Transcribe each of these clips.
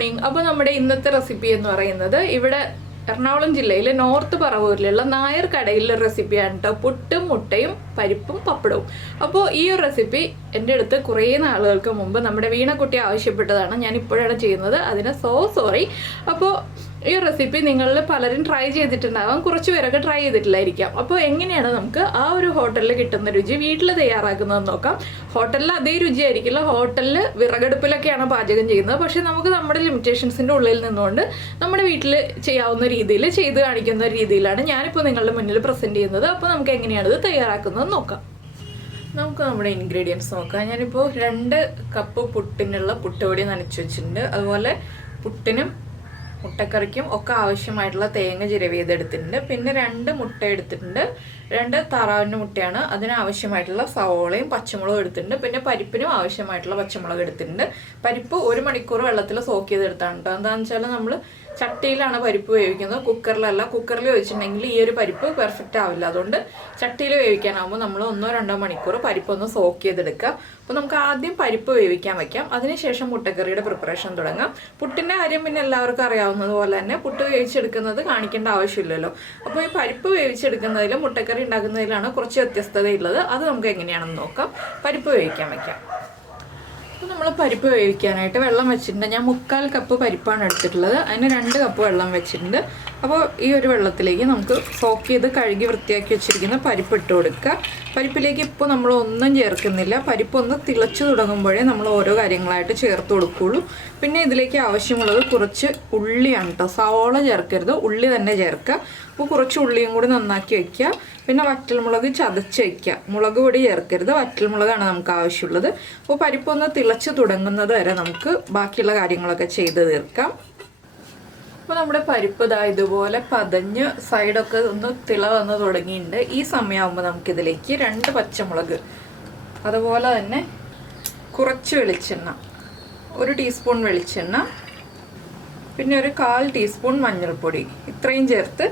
morning. അപ്പോൾ നമ്മുടെ ഇന്നത്തെ റെസിപ്പി എന്ന് പറയുന്നത് ഇവിടെ എറണാകുളം ജില്ലയിലെ നോർത്ത് പറവൂരിലുള്ള നായർ കടയിലെ റെസിപ്പിയാണ് ട്ടോ. പുട്ടും മുട്ടയും പരിപ്പും പപ്പടവും. അപ്പോൾ ഈ ഒരു റെസിപ്പി എൻ്റെ അടുത്ത് കുറേ നാളുകൾക്ക് മുമ്പ് നമ്മുടെ വീണക്കുട്ടി ആവശ്യപ്പെട്ടതാണ്. ഞാൻ ഇപ്പോഴാണ് ചെയ്യുന്നത്. അതിന് സോറി. അപ്പോൾ ഈ റെസിപ്പി നിങ്ങളിൽ പലരും ട്രൈ ചെയ്തിട്ടുണ്ടാകാം, കുറച്ച് പേരൊക്കെ ട്രൈ ചെയ്തിട്ടില്ലായിരിക്കാം. അപ്പോൾ എങ്ങനെയാണ് നമുക്ക് ആ ഒരു ഹോട്ടലിൽ കിട്ടുന്ന രുചി വീട്ടിൽ തയ്യാറാക്കുന്നത് നോക്കാം. ഹോട്ടലിൽ അതേ രുചി ആയിരിക്കില്ല. ഹോട്ടലിൽ വിറകടുപ്പിലൊക്കെയാണ് പാചകം ചെയ്യുന്നത്. പക്ഷേ നമുക്ക് നമ്മുടെ ലിമിറ്റേഷൻസിൻ്റെ ഉള്ളിൽ നിന്നുകൊണ്ട് നമ്മുടെ വീട്ടിൽ ചെയ്യാവുന്ന രീതിയിൽ ചെയ്ത് കാണിക്കുന്ന രീതിയിലാണ് ഞാനിപ്പോൾ നിങ്ങളുടെ മുന്നിൽ പ്രസൻറ്റ് ചെയ്യുന്നത്. അപ്പോൾ നമുക്ക് എങ്ങനെയാണ് ഇത് തയ്യാറാക്കുന്നത് നോക്കാം. നമുക്ക് നമ്മുടെ ഇൻഗ്രീഡിയൻസ് നോക്കാം. ഞാനിപ്പോൾ 2 കപ്പ് പുട്ടിനുള്ള പുട്ടുപൊടി നനച്ച് വെച്ചിട്ടുണ്ട്. അതുപോലെ പുട്ടിനും മുട്ടക്കറിക്കും ഒക്കെ ആവശ്യമായിട്ടുള്ള തേങ്ങ ചിരവിയതെടുത്തിട്ടുണ്ട്. പിന്നെ 2 മുട്ട എടുത്തിട്ടുണ്ട്. 2 താറാവിൻ്റെ മുട്ടയാണ്. അതിനാവശ്യമായിട്ടുള്ള സവോളയും പച്ചമുളകും എടുത്തിട്ടുണ്ട്. പിന്നെ പരിപ്പിനും ആവശ്യമായിട്ടുള്ള പച്ചമുളക് എടുത്തിട്ടുണ്ട്. പരിപ്പ് 1 മണിക്കൂർ വെള്ളത്തിൽ സോക്ക് ചെയ്തെടുത്താണ് കേട്ടോ. എന്താണെന്ന് വെച്ചാൽ നമ്മൾ ചട്ടിയിലാണ് പരിപ്പ് വേവിക്കുന്നത്, കുക്കറിലല്ല. കുക്കറിൽ വേവിച്ചിട്ടുണ്ടെങ്കിൽ ഈ ഒരു പരിപ്പ് പെർഫെക്റ്റ് ആവില്ല. അതുകൊണ്ട് ചട്ടിയിൽ വേവിക്കാനാകുമ്പോൾ നമ്മൾ 1-2 മണിക്കൂർ പരിപ്പൊന്ന് സോക്ക് ചെയ്തെടുക്കുക. അപ്പോൾ നമുക്ക് ആദ്യം പരിപ്പ് വേവിക്കാൻ വയ്ക്കാം. അതിനുശേഷം മുട്ടക്കറിയുടെ പ്രിപ്പറേഷൻ തുടങ്ങാം. പുട്ടിൻ്റെ കാര്യം പിന്നെ എല്ലാവർക്കും അറിയാവുന്നതുപോലെ തന്നെ പുട്ട് വേവിച്ചെടുക്കുന്നത് കാണിക്കേണ്ട ആവശ്യമില്ലല്ലോ. അപ്പോൾ ഈ പരിപ്പ് വേവിച്ചെടുക്കുന്നതിലും മുട്ടക്കറി ഉണ്ടാക്കുന്നതിലാണ് കുറച്ച് വ്യത്യസ്തതയുള്ളത്. അത് നമുക്ക് എങ്ങനെയാണെന്ന് നോക്കാം. പരിപ്പ് വേവിക്കാൻ വയ്ക്കാം. അപ്പോൾ നമ്മൾ പരിപ്പ് വേവിക്കാനായിട്ട് വെള്ളം വെച്ചിട്ടുണ്ട്. ഞാൻ 3/4 കപ്പ് പരിപ്പാണ് എടുത്തിട്ടുള്ളത്. അതിന് 2 കപ്പ് വെള്ളം വെച്ചിട്ടുണ്ട്. അപ്പോൾ ഈ ഒരു വെള്ളത്തിലേക്ക് നമുക്ക് സോക്ക് ചെയ്ത് കഴുകി വൃത്തിയാക്കി വെച്ചിരിക്കുന്ന പരിപ്പ് ഇട്ട് കൊടുക്കുക. പരിപ്പിലേക്ക് ഇപ്പോൾ നമ്മൾ ഒന്നും ചേർക്കുന്നില്ല. പരിപ്പ് ഒന്ന് തിളച്ച് തുടങ്ങുമ്പോഴേ നമ്മൾ ഓരോ കാര്യങ്ങളായിട്ട് ചേർത്ത് കൊടുക്കുകയുള്ളൂ. പിന്നെ ഇതിലേക്ക് ആവശ്യമുള്ളത് കുറച്ച് ഉള്ളിയാണ് കേട്ടോ. സവോള ചേർക്കരുത്, ഉള്ളി തന്നെ ചേർക്കുക. അപ്പോൾ കുറച്ച് ഉള്ളിയും കൂടി നന്നാക്കി വയ്ക്കുക. പിന്നെ വറ്റൽമുളക് ചതച്ച് വയ്ക്കുക. മുളക് പൊടി ചേർക്കരുത്, വറ്റൽമുളകാണ് നമുക്ക് ആവശ്യമുള്ളത്. അപ്പോൾ പരിപ്പൊന്ന് തിളച്ച് തുടങ്ങുന്നത് വരെ നമുക്ക് ബാക്കിയുള്ള കാര്യങ്ങളൊക്കെ ചെയ്ത് തീർക്കാം. അപ്പോൾ നമ്മുടെ പരിപ്പ് ഇതുപോലെ പതഞ്ഞ് സൈഡൊക്കെ ഒന്ന് തിള വന്ന് തുടങ്ങിയിട്ടുണ്ട്. ഈ സമയമാകുമ്പോൾ നമുക്കിതിലേക്ക് 2 പച്ചമുളക്, അതുപോലെ തന്നെ കുറച്ച് വെളിച്ചെണ്ണ, 1 ടീസ്പൂൺ വെളിച്ചെണ്ണ, പിന്നെ ഒരു 1/4 ടീസ്പൂൺ മഞ്ഞൾപ്പൊടി, ഇത്രയും ചേർത്ത്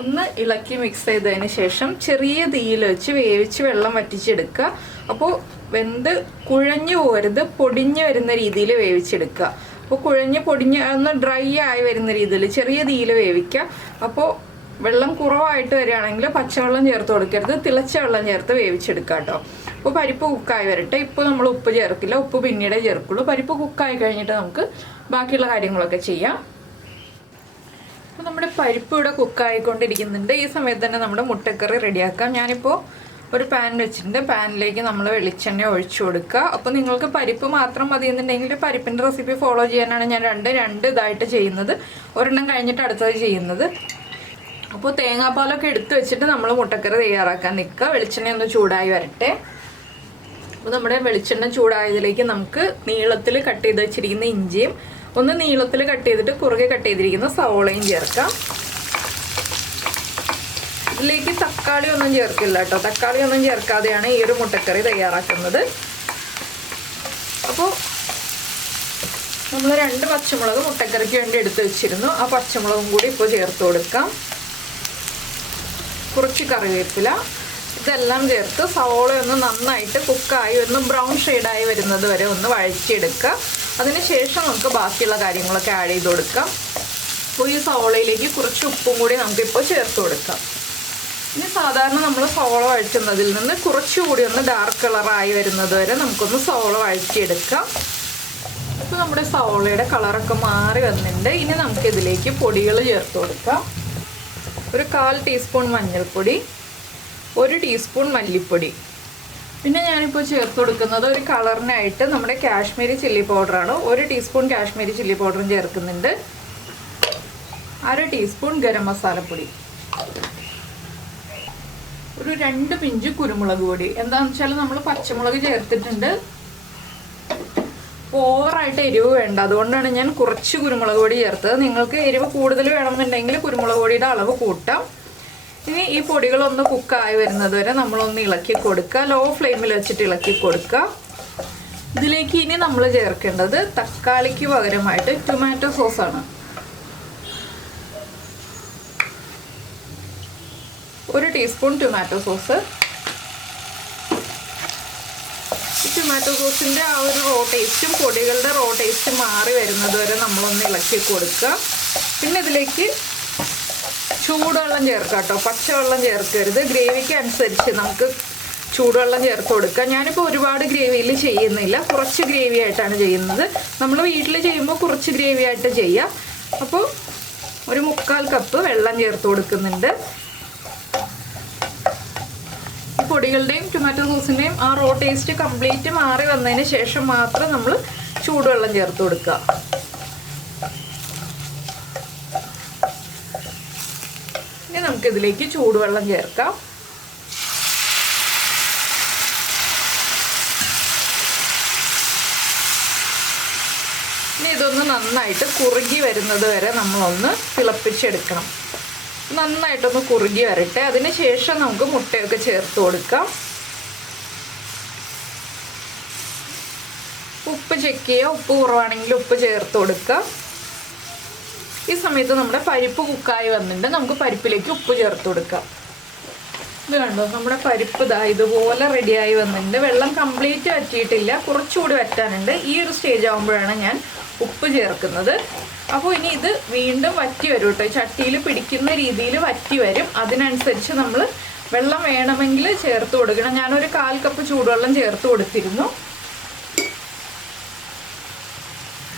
ഒന്ന് ഇളക്കി മിക്സ് ചെയ്തതിന് ശേഷം ചെറിയ തീയിൽ വെച്ച് വേവിച്ച് വെള്ളം വറ്റിച്ചെടുക്കുക. അപ്പോൾ വെന്ത് കുഴഞ്ഞു പോകരുത്, പൊടിഞ്ഞ് വരുന്ന രീതിയിൽ വേവിച്ചെടുക്കുക. അപ്പോൾ കുഴഞ്ഞ് പൊടിഞ്ഞ് ഒന്ന് ഡ്രൈ ആയി വരുന്ന രീതിയിൽ ചെറിയ തീയിൽ വേവിക്കുക. അപ്പോൾ വെള്ളം കുറവായിട്ട് വരികയാണെങ്കിൽ പച്ചവെള്ളം ചേർത്ത് കൊടുക്കരുത്, തിളച്ച വെള്ളം ചേർത്ത് വേവിച്ചെടുക്കുക കേട്ടോ. അപ്പോൾ പരിപ്പ് കുക്കായി വരട്ടെ. ഇപ്പോൾ നമ്മൾ ഉപ്പ് ചേർക്കില്ല, ഉപ്പ് പിന്നീടേ ചേർക്കുള്ളൂ. പരിപ്പ് കുക്കായി കഴിഞ്ഞിട്ട് നമുക്ക് ബാക്കിയുള്ള കാര്യങ്ങളൊക്കെ ചെയ്യാം. അപ്പോൾ നമ്മുടെ പരിപ്പ് ഇവിടെ കുക്കായിക്കൊണ്ടിരിക്കുന്നുണ്ട്. ഈ സമയത്ത് തന്നെ നമ്മുടെ മുട്ടക്കറി റെഡിയാക്കാം. ഞാനിപ്പോൾ ഒരു പാൻ വെച്ചിട്ടുണ്ട്. പാനിലേക്ക് നമ്മൾ വെളിച്ചെണ്ണ ഒഴിച്ചു കൊടുക്കുക. അപ്പോൾ നിങ്ങൾക്ക് പരിപ്പ് മാത്രം മതി എന്നുണ്ടെങ്കിൽ പരിപ്പിൻ്റെ റെസിപ്പി ഫോളോ ചെയ്യാനാണ് ഞാൻ രണ്ട് ഇതായിട്ട് ചെയ്യുന്നത്. ഒരെണ്ണം കഴിഞ്ഞിട്ട് അടുത്തത് ചെയ്യുന്നത്. അപ്പോൾ തേങ്ങാപ്പാലൊക്കെ എടുത്ത് വെച്ചിട്ട് നമ്മൾ മുട്ടക്കറി തയ്യാറാക്കാൻ നിൽക്കുക. വെളിച്ചെണ്ണ ഒന്ന് ചൂടായി വരട്ടെ. അപ്പോൾ നമ്മുടെ വെളിച്ചെണ്ണ ചൂടായതിലേക്ക് നമുക്ക് നീളത്തിൽ കട്ട് ചെയ്ത് വെച്ചിരിക്കുന്ന ഇഞ്ചിയും ഒന്ന് നീളത്തിൽ കട്ട് ചെയ്തിട്ട് കുറുകെ കട്ട് ചെയ്തിരിക്കുന്ന സവോളയും ചേർക്കാം. ഇതിലേക്ക് തക്കാളി ഒന്നും ചേർക്കില്ല കേട്ടോ. തക്കാളി ഒന്നും ചേർക്കാതെയാണ് ഈ ഒരു മുട്ടക്കറി തയ്യാറാക്കുന്നത്. അപ്പോൾ നമ്മൾ 2 പച്ചമുളക് മുട്ടക്കറിക്ക് വേണ്ടി എടുത്ത് വെച്ചിരുന്നു. ആ പച്ചമുളകും കൂടി ഇപ്പോൾ ചേർത്ത് കൊടുക്കാം. കുറച്ച് കറിവേപ്പില, ഇതെല്ലാം ചേർത്ത് സവോള ഒന്ന് നന്നായിട്ട് കുക്കായി ഒന്ന് ബ്രൗൺ ഷെയ്ഡായി വരുന്നത് വരെ ഒന്ന് വഴറ്റിയെടുക്കുക. അതിനുശേഷം നമുക്ക് ബാക്കിയുള്ള കാര്യങ്ങളൊക്കെ ആഡ് ചെയ്ത് കൊടുക്കാം. അപ്പോൾ ഈ സവോളയിലേക്ക് കുറച്ച് ഉപ്പും കൂടി നമുക്കിപ്പോൾ ചേർത്ത് കൊടുക്കാം. ഇനി സാധാരണ നമ്മൾ സവോള വഴറ്റുന്നതിൽ നിന്ന് കുറച്ചുകൂടി ഒന്ന് ഡാർക്ക് കളറായി വരുന്നത് വരെ നമുക്കൊന്ന് സവോള വഴറ്റിയെടുക്കാം. ഇപ്പോൾ നമ്മുടെ സവോളയുടെ കളറൊക്കെ മാറി വന്നിട്ടുണ്ട്. ഇനി നമുക്കിതിലേക്ക് പൊടികൾ ചേർത്ത് കൊടുക്കാം. ഒരു 1/4 ടീസ്പൂൺ മഞ്ഞൾപ്പൊടി, 1 ടീസ്പൂൺ മല്ലിപ്പൊടി, പിന്നെ ഞാനിപ്പോൾ ചേർത്ത് കൊടുക്കുന്നത് ഒരു കളറിനായിട്ട് നമ്മുടെ കാശ്മീരി ചില്ലി പൗഡറാണ്. 1 ടീസ്പൂൺ കാശ്മീരി ചില്ലി പൗഡറും ചേർക്കുന്നുണ്ട്. 1/2 ടീസ്പൂൺ ഗരം മസാലപ്പൊടി, ഒരു 2 പിഞ്ച് കുരുമുളക് പൊടി. എന്താണെന്ന് വെച്ചാൽ നമ്മൾ പച്ചമുളക് ചേർത്തിട്ടുണ്ട്. ഓവറായിട്ട് എരിവ് വേണ്ട, അതുകൊണ്ടാണ് ഞാൻ കുറച്ച് കുരുമുളക് പൊടി ചേർത്തത്. നിങ്ങൾക്ക് എരിവ് കൂടുതൽ വേണമെന്നുണ്ടെങ്കിൽ കുരുമുളക് പൊടിയുടെ അളവ് കൂട്ടാം. ഇനി ഈ പൊടികളൊന്ന് കുക്കായി വരുന്നത് വരെ നമ്മളൊന്ന് ഇളക്കി കൊടുക്കുക. ലോ ഫ്ലെയിമിൽ വെച്ചിട്ട് ഇളക്കി കൊടുക്കുക. ഇതിലേക്ക് ഇനി നമ്മൾ ചേർക്കേണ്ടത് തക്കാളിക്ക് പകരമായിട്ട് ടൊമാറ്റോ സോസാണ്. 1 ടീസ്പൂൺ ടൊമാറ്റോ സോസ്, ഈ ടൊമാറ്റോ സോസിൻ്റെ ആ ഒരു റോ ടേസ്റ്റും പൊടികളുടെ റോ ടേസ്റ്റും മാറി വരുന്നത് വരെ നമ്മളൊന്ന് ഇളക്കി കൊടുക്കുക. പിന്നെ ഇതിലേക്ക് ചൂടുവെള്ളം ചേർക്കാം കേട്ടോ, പച്ചവെള്ളം ചേർക്കരുത്. ഗ്രേവിക്ക് അനുസരിച്ച് നമുക്ക് ചൂടുവെള്ളം ചേർത്ത് കൊടുക്കുക. ഞാനിപ്പോൾ ഒരുപാട് ഗ്രേവിയിൽ ചെയ്യുന്നില്ല, കുറച്ച് ഗ്രേവി ആയിട്ടാണ് ചെയ്യുന്നത്. നമ്മൾ വീട്ടിൽ ചെയ്യുമ്പോൾ കുറച്ച് ഗ്രേവി ആയിട്ട് ചെയ്യാം. അപ്പോൾ ഒരു 3/4 കപ്പ് വെള്ളം ചേർത്ത് കൊടുക്കുന്നുണ്ട്. പൊടികളുടെയും ടൊമാറ്റോ സോസിൻ്റെയും ആ റോ ടേസ്റ്റ് കംപ്ലീറ്റ് മാറി വന്നതിന് ശേഷം മാത്രം നമ്മൾ ചൂടുവെള്ളം ചേർത്ത് കൊടുക്കുക. ഇനി നമുക്കിതിലേക്ക് ചൂടുവെള്ളം ചേർക്കാം. ഇനി ഇതൊന്ന് നന്നായിട്ട് കുറുകി വരുന്നത് വരെ നമ്മളൊന്ന് തിളപ്പിച്ചെടുക്കണം. നന്നായിട്ടൊന്ന് കുറുകി വരട്ടെ. അതിന് ശേഷം നമുക്ക് മുട്ടയൊക്കെ ചേർത്ത് കൊടുക്കാം. ഉപ്പ് ചെക്ക് ചെയ്യുക, ഉപ്പ് കുറവാണെങ്കിൽ ഉപ്പ് ചേർത്ത് കൊടുക്കുക. ഈ സമയത്ത് നമ്മുടെ പരിപ്പ് കുക്കായി വന്നിട്ടുണ്ട്. നമുക്ക് പരിപ്പിലേക്ക് ഉപ്പ് ചേർത്ത് കൊടുക്കാം. ഇത് കണ്ടോ, നമ്മുടെ പരിപ്പ് ഇതാ ഇതുപോലെ റെഡിയായി വന്നിട്ടുണ്ട്. വെള്ളം കംപ്ലീറ്റ് വറ്റിയിട്ടില്ല, കുറച്ചുകൂടി വറ്റാനുണ്ട്. ഈ ഒരു സ്റ്റേജ് ആകുമ്പോഴാണ് ഞാൻ ഉപ്പ് ചേർക്കുന്നത്. അപ്പോൾ ഇനി ഇത് വീണ്ടും വറ്റി വരും കേട്ടോ, ചട്ടിയിൽ പിടിക്കുന്ന രീതിയിൽ വറ്റി വരും. അതിനനുസരിച്ച് നമ്മൾ വെള്ളം വേണമെങ്കിൽ ചേർത്ത് കൊടുക്കണം. ഞാനൊരു 1/4 കപ്പ് ചൂടുവെള്ളം ചേർത്ത് കൊടുത്തിരുന്നു.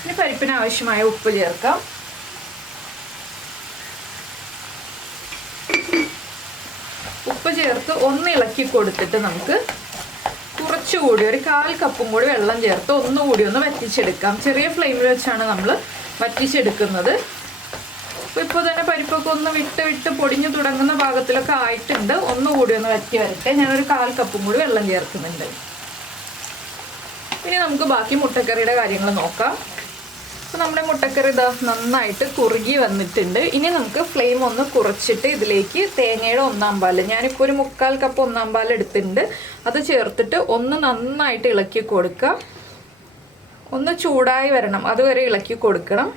ഇനി പരിപ്പിന് ആവശ്യമായ ഉപ്പ് ചേർക്കാം. ഉപ്പ് ചേർത്ത് ഒന്ന് ഇളക്കി കൊടുത്തിട്ട് നമുക്ക് കുറച്ചുകൂടി ഒരു 1/4 കപ്പും കൂടി വെള്ളം ചേർത്ത് ഒന്നുകൂടി ഒന്ന് വറ്റിച്ചെടുക്കാം. ചെറിയ ഫ്ലെയിമിൽ വെച്ചാണ് നമ്മൾ വറ്റിച്ചെടുക്കുന്നത്. അപ്പോൾ ഇപ്പോൾ തന്നെ പരിപ്പൊക്കെ ഒന്ന് വിട്ട് പൊടിഞ്ഞു തുടങ്ങുന്ന ഭാഗത്തിലൊക്കെ ആയിട്ടുണ്ട്. ഒന്നുകൂടി ഒന്ന് വറ്റി വരട്ടെ. ഞാനൊരു 1/4 കപ്പും കൂടി വെള്ളം ചേർക്കുന്നുണ്ട്. ഇനി നമുക്ക് ബാക്കി മുട്ടക്കറിയുടെ കാര്യങ്ങൾ നോക്കാം. അപ്പോൾ നമ്മുടെ മുട്ടക്കറി ഇതാ നന്നായിട്ട് കുറുകി വന്നിട്ടുണ്ട്. ഇനി നമുക്ക് ഫ്ലെയിം ഒന്ന് കുറച്ചിട്ട് ഇതിലേക്ക് തേങ്ങയുടെ 1/4 പാല്, ഞാനിപ്പോൾ ഒരു 3/4 കപ്പ് 1/4 പാൽ എടുത്തിട്ടുണ്ട്, അത് ചേർത്തിട്ട് ഒന്ന് നന്നായിട്ട് ഇളക്കി കൊടുക്കാം. ഒന്ന് ചൂടായി വരണം, അതുവരെ ഇളക്കി കൊടുക്കണം.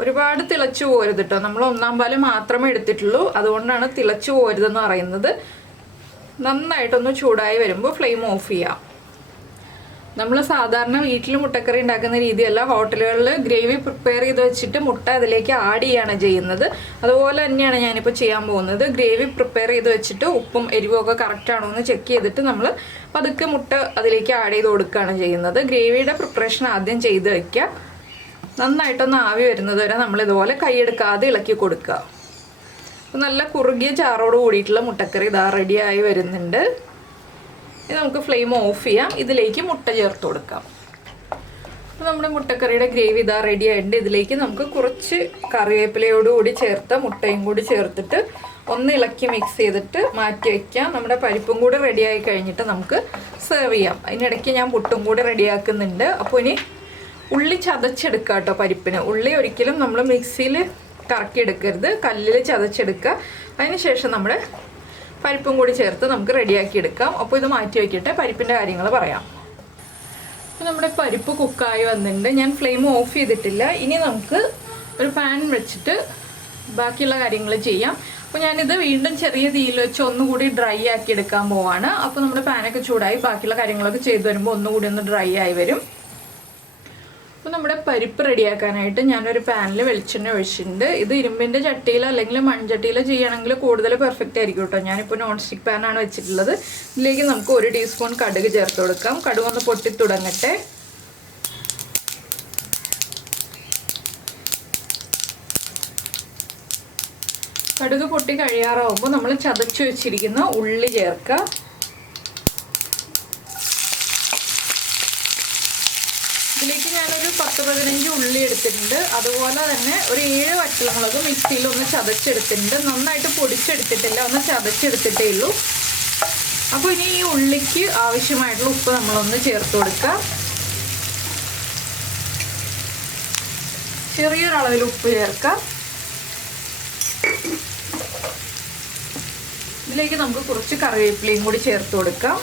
ഒരുപാട് തിളച്ചു പോരുത് കേട്ടോ, നമ്മൾ 1/4 പാല് മാത്രമേ എടുത്തിട്ടുള്ളൂ, അതുകൊണ്ടാണ് തിളച്ചു പോരുതെന്ന് പറയുന്നത്. നന്നായിട്ടൊന്ന് ചൂടായി വരുമ്പോൾ ഫ്ലെയിം ഓഫ് ചെയ്യാം. നമ്മൾ സാധാരണ വീട്ടിൽ മുട്ടക്കറി ഉണ്ടാക്കുന്ന രീതിയല്ല, ഹോട്ടലുകളിൽ ഗ്രേവി പ്രിപ്പയർ ചെയ്ത് വെച്ചിട്ട് മുട്ട അതിലേക്ക് ആഡ് ചെയ്യാണ് ചെയ്യുന്നത്. അതുപോലെ തന്നെയാണ് ഞാനിപ്പോൾ ചെയ്യാൻ പോകുന്നത്. ഗ്രേവി പ്രിപ്പയർ ചെയ്ത് വെച്ചിട്ട് ഉപ്പും എരിവും ഒക്കെ കറക്റ്റ് ആണോ എന്ന് ചെക്ക് ചെയ്തിട്ട് നമ്മൾ പതുക്കെ മുട്ട അതിലേക്ക് ആഡ് ചെയ്ത് കൊടുക്കുകയാണ് ചെയ്യുന്നത്. ഗ്രേവിയുടെ പ്രിപ്പറേഷൻ ആദ്യം ചെയ്ത് വയ്ക്കുക. നന്നായിട്ടൊന്ന് ആവി വരുന്നത് വരെ നമ്മളിതുപോലെ കൈയെടുക്കാതെ ഇളക്കി കൊടുക്കുക. അപ്പോൾ നല്ല കുറുകിയ ചാറോട് കൂടിയിട്ടുള്ള മുട്ടക്കറി ഇതാ റെഡിയായി വരുന്നുണ്ട്. ഇത് നമുക്ക് ഫ്ലെയിം ഓഫ് ചെയ്യാം. ഇതിലേക്ക് മുട്ട ചേർത്ത് കൊടുക്കാം. അപ്പോൾ നമ്മുടെ മുട്ടക്കറിയുടെ ഗ്രേവി ഇതാ റെഡി ആയിട്ടുണ്ട്. ഇതിലേക്ക് നമുക്ക് കുറച്ച് കറിവേപ്പിലയോടുകൂടി ചേർത്ത മുട്ടയും കൂടി ചേർത്തിട്ട് ഒന്ന് ഇളക്കി മിക്സ് ചെയ്തിട്ട് മാറ്റി വയ്ക്കാം. നമ്മുടെ പരിപ്പും കൂടി റെഡിയായി കഴിഞ്ഞിട്ട് നമുക്ക് സെർവ് ചെയ്യാം. അതിനിടയ്ക്ക് ഞാൻ പുട്ടും കൂടി റെഡിയാക്കുന്നുണ്ട്. അപ്പോൾ ഇനി ഉള്ളി ചതച്ചെടുക്കുക കേട്ടോ പരിപ്പിന്. ഉള്ളി ഒരിക്കലും നമ്മൾ മിക്സിയിൽ കറക്കിയെടുക്കരുത്, കല്ലിൽ ചതച്ചെടുക്കുക. അതിന് ശേഷം നമ്മുടെ പരിപ്പും കൂടി ചേർത്ത് നമുക്ക് റെഡിയാക്കി എടുക്കാം. അപ്പോൾ ഇത് മാറ്റി വയ്ക്കട്ടെ, പരിപ്പിൻ്റെ കാര്യങ്ങൾ പറയാം. അപ്പോൾ നമ്മുടെ പരിപ്പ് കുക്കായി വന്നിട്ടുണ്ട്. ഞാൻ ഫ്ലെയിം ഓഫ് ചെയ്തിട്ടില്ല. ഇനി നമുക്ക് ഒരു പാൻ വെച്ചിട്ട് ബാക്കിയുള്ള കാര്യങ്ങൾ ചെയ്യാം. അപ്പോൾ ഞാനിത് വീണ്ടും ചെറിയ തീയിൽ വെച്ച് ഒന്നുകൂടി ഡ്രൈ ആക്കി എടുക്കാൻ പോവാണ്. അപ്പോൾ നമ്മുടെ പാനൊക്കെ ചൂടായി ബാക്കിയുള്ള കാര്യങ്ങളൊക്കെ ചെയ്ത് വരുമ്പോൾ ഒന്നുകൂടി ഒന്ന് ഡ്രൈ ആയി വരും. അപ്പോൾ നമ്മുടെ പരിപ്പ് റെഡിയാക്കാനായിട്ട് ഞാനൊരു പാനിൽ വെളിച്ചെണ്ണ ഒഴിച്ചിട്ടുണ്ട്. ഇത് ഇരുമ്പിൻ്റെ ചട്ടിയിൽ അല്ലെങ്കിൽ മൺചട്ടിയിൽ ചെയ്യുകയാണെങ്കിൽ കൂടുതൽ പെർഫെക്റ്റ് ആയിരിക്കും കേട്ടോ. ഞാനിപ്പോൾ നോൺ സ്റ്റിക്ക് പാനാണ് വെച്ചിട്ടുള്ളത്. ഇതിലേക്ക് നമുക്ക് 1 ടീസ്പൂൺ കടുക് ചേർത്ത് കൊടുക്കാം. കടുക് ഒന്ന് പൊട്ടി തുടങ്ങട്ടെ. കടുക് പൊട്ടി കഴിയാറാവുമ്പോൾ നമ്മൾ ചതച്ച് വെച്ചിരിക്കുന്ന ഉള്ളി ചേർക്കുക. ഇതിലേക്ക് ഞാനൊരു 10-15 ഉള്ളി എടുത്തിട്ടുണ്ട്. അതുപോലെ തന്നെ ഒരു 7 വറ്റൽമുളക് മിക്സിയിൽ ഒന്ന് ചതച്ചെടുത്തിട്ടുണ്ട്. നന്നായിട്ട് പൊടിച്ചെടുത്തിട്ടില്ല, ഒന്ന് ചതച്ചെടുത്തിട്ടേ ഉള്ളൂ. അപ്പോൾ ഇനി ഈ ഉള്ളിക്ക് ആവശ്യമായിട്ടുള്ള ഉപ്പ് നമ്മളൊന്ന് ചേർത്ത് കൊടുക്കുക. ചെറിയൊരളവിൽ ഉപ്പ് ചേർക്കാം. ഇതിലേക്ക് നമുക്ക് കുറച്ച് കറിവേപ്പിലയും കൂടി ചേർത്ത് കൊടുക്കാം.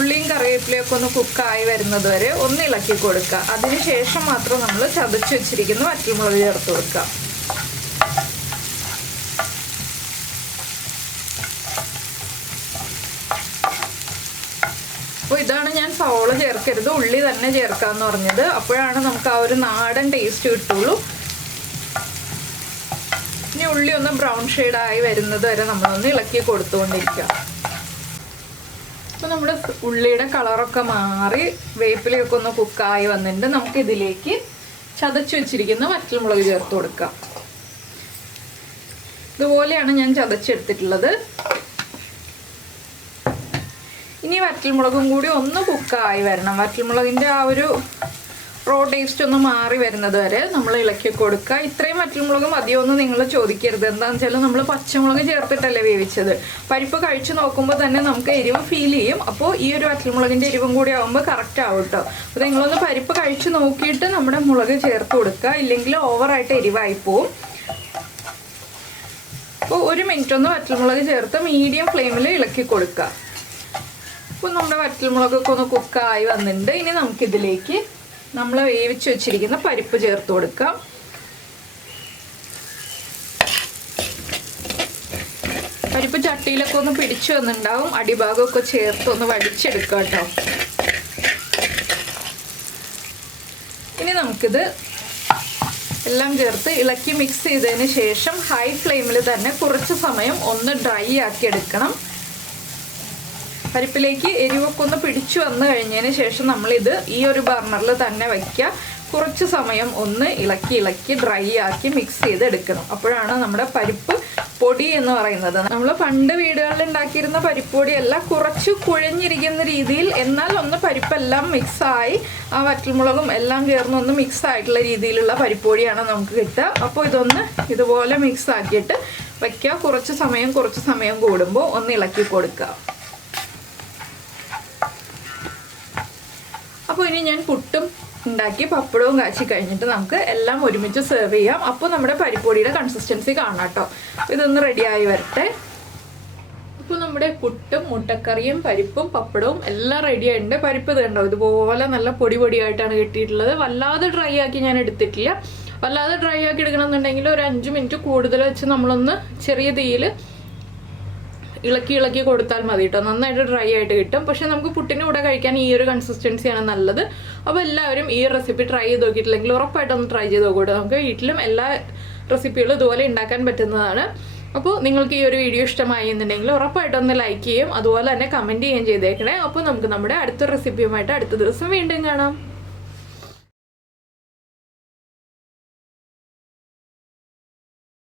ഉള്ളിയും കറിവേപ്പിലയൊക്കെ ഒന്ന് കുക്കായി വരുന്നത് വരെ ഒന്ന് ഇളക്കി കൊടുക്കുക. അതിനുശേഷം മാത്രം നമ്മൾ ചതച്ച് വെച്ചിരിക്കുന്ന വറ്റൽമുളക് ചേർത്ത് കൊടുക്കുക. അപ്പോൾ ഇതാണ് ഞാൻ സവോള ചേർക്കരുത്, ഉള്ളി തന്നെ ചേർക്കാമെന്ന് പറഞ്ഞത്. അപ്പോഴാണ് നമുക്ക് ആ ഒരു നാടൻ ടേസ്റ്റ് കിട്ടുള്ളൂ. ഇനി ഉള്ളി ഒന്ന് ബ്രൗൺ ഷെയ്ഡായി വരുന്നത് വരെ നമ്മളൊന്ന് ഇളക്കി കൊടുത്തുകൊണ്ടിരിക്കുക. അപ്പോൾ നമ്മുടെ ഉള്ളിയുടെ കളറൊക്കെ മാറി വേപ്പിലയൊക്കെ ഒന്ന് കുക്കായി വന്നിട്ടുണ്ട്. നമുക്കിതിലേക്ക് ചതച്ച് വെച്ചിരിക്കുന്ന വറ്റൽമുളക് ചേർത്ത് കൊടുക്കാം. ഇതുപോലെയാണ് ഞാൻ ചതച്ചെടുത്തിട്ടുള്ളത്. ഇനി വറ്റൽമുളകും കൂടി ഒന്ന് കുക്കായി വരണം. വറ്റൽമുളകിൻ്റെ ആ ഒരു റോ ടേസ്റ്റ് ഒന്ന് മാറി വരുന്നത് വരെ നമ്മൾ ഇളക്കി കൊടുക്കുക. ഇത്രയും വറ്റൽമുളക് മതിയൊന്നും നിങ്ങൾ ചോദിക്കരുത്. എന്താണെന്ന് വെച്ചാൽ നമ്മൾ പച്ചമുളക് ചേർത്തിട്ടല്ലേ വേവിച്ചത്. പരിപ്പ് കഴിച്ച് നോക്കുമ്പോൾ തന്നെ നമുക്ക് എരിവ് ഫീൽ ചെയ്യും. അപ്പോൾ ഈ ഒരു വറ്റൽമുളകിൻ്റെ എരിവും കൂടി ആകുമ്പോൾ കറക്റ്റ് ആവും കേട്ടോ. അപ്പോൾ നിങ്ങളൊന്ന് പരിപ്പ് കഴിച്ച് നോക്കിയിട്ട് നമ്മുടെ മുളക് ചേർത്ത് കൊടുക്കുക, ഇല്ലെങ്കിൽ ഓവറായിട്ട് എരിവായി പോവും. അപ്പോൾ 1 മിനിറ്റ് ഒന്ന് വറ്റൽമുളക് ചേർത്ത് മീഡിയം ഫ്ലെയിമിൽ ഇളക്കി കൊടുക്കുക. അപ്പോൾ നമ്മുടെ വറ്റൽമുളകൊക്കെ ഒന്ന് കുക്കായി വന്നിട്ടുണ്ട്. ഇനി നമുക്കിതിലേക്ക് നമ്മൾ വേവിച്ച് വെച്ചിരിക്കുന്ന പരിപ്പ് ചേർത്ത് കൊടുക്കാം. പരിപ്പ് ചട്ടിയിലൊക്കെ ഒന്ന് പിടിച്ചു വന്നിട്ടുണ്ടാവും. അടിഭാഗമൊക്കെ ചേർത്ത് ഒന്ന് വടിച്ചെടുക്കാം കേട്ടോ. ഇനി നമുക്കിത് എല്ലാം ചേർത്ത് ഇളക്കി മിക്സ് ചെയ്തതിന് ശേഷം ഹൈ ഫ്ലെയിമിൽ തന്നെ കുറച്ച് സമയം ഒന്ന് ഡ്രൈ ആക്കി എടുക്കണം. പരിപ്പിലേക്ക് എരിവൊക്കെ ഒന്ന് പിടിച്ചു വന്നു കഴിഞ്ഞതിന് ശേഷം നമ്മളിത് ഈ ഒരു ബർണറിൽ തന്നെ വയ്ക്കുക. കുറച്ച് സമയം ഒന്ന് ഇളക്കി ഡ്രൈ ആക്കി മിക്സ് ചെയ്ത് എടുക്കണം. അപ്പോഴാണ് നമ്മുടെ പരിപ്പ് പൊടി എന്ന് പറയുന്നത്. നമ്മൾ പണ്ട് വീടുകളിൽ ഉണ്ടാക്കിയിരുന്ന പരിപ്പ് പൊടിയല്ല, കുറച്ച് കുഴഞ്ഞിരിക്കുന്ന രീതിയിൽ, എന്നാൽ ഒന്ന് പരിപ്പെല്ലാം മിക്സായി ആ വറ്റൽമുളകും എല്ലാം ചേർന്ന് ഒന്ന് മിക്സ് ആയിട്ടുള്ള രീതിയിലുള്ള പരിപ്പ് പൊടിയാണ് നമുക്ക് കിട്ടുക. അപ്പോൾ ഇതൊന്ന് ഇതുപോലെ മിക്സ് ആക്കിയിട്ട് വയ്ക്കുക. കുറച്ച് സമയം കൂടുമ്പോൾ ഒന്ന് ഇളക്കി കൊടുക്കുക. അപ്പോൾ ഇനി ഞാൻ പുട്ടും ഉണ്ടാക്കി പപ്പടവും കാച്ചി കഴിഞ്ഞിട്ട് നമുക്ക് എല്ലാം ഒരുമിച്ച് സെർവ് ചെയ്യാം. അപ്പോൾ നമ്മുടെ പരിപ്പൊടിയുടെ കൺസിസ്റ്റൻസി കാണാം കേട്ടോ. ഇതൊന്ന് റെഡിയായി വരട്ടെ. അപ്പോൾ നമ്മുടെ പുട്ടും മുട്ടക്കറിയും പരിപ്പും പപ്പടവും എല്ലാം റെഡി ആയിട്ടുണ്ട്. പരിപ്പ് കണ്ടോ, ഇതുപോലെ നല്ല പൊടിയായിട്ടാണ് കിട്ടിയിട്ടുള്ളത്. വല്ലാതെ ഡ്രൈ ആക്കി ഞാൻ എടുത്തിട്ടില്ല. വല്ലാതെ ഡ്രൈ ആക്കി എടുക്കണമെന്നുണ്ടെങ്കിൽ ഒരു 5 മിനിറ്റ് കൂടുതൽ വെച്ച് നമ്മളൊന്ന് ചെറിയ തീയിൽ ഇളക്കി കൊടുത്താൽ മതി കേട്ടോ. നന്നായിട്ട് ഡ്രൈ ആയിട്ട് കിട്ടും. പക്ഷെ നമുക്ക് പുട്ടിൻ്റെ കൂടെ കഴിക്കാൻ ഈ ഒരു കൺസിസ്റ്റൻസിയാണ് നല്ലത്. അപ്പോൾ എല്ലാവരും ഈ റെസിപ്പി ട്രൈ ചെയ്ത് നോക്കിയിട്ടില്ലെങ്കിൽ ഉറപ്പായിട്ടൊന്ന് ട്രൈ ചെയ്ത് നോക്കൂട്ടോ. നമുക്ക് വീട്ടിലും എല്ലാ റെസിപ്പികളും ഇതുപോലെ ഉണ്ടാക്കാൻ പറ്റുന്നതാണ്. അപ്പോൾ നിങ്ങൾക്ക് ഈ ഒരു വീഡിയോ ഇഷ്ടമായി എന്നുണ്ടെങ്കിൽ ഉറപ്പായിട്ടൊന്ന് ലൈക്ക് ചെയ്യും, അതുപോലെ തന്നെ കമൻറ്റ് ചെയ്യുകയും ചെയ്തേക്കണേ. അപ്പോൾ നമുക്ക് നമ്മുടെ അടുത്ത റെസിപ്പിയുമായിട്ട് അടുത്ത ദിവസം വീണ്ടും കാണാം.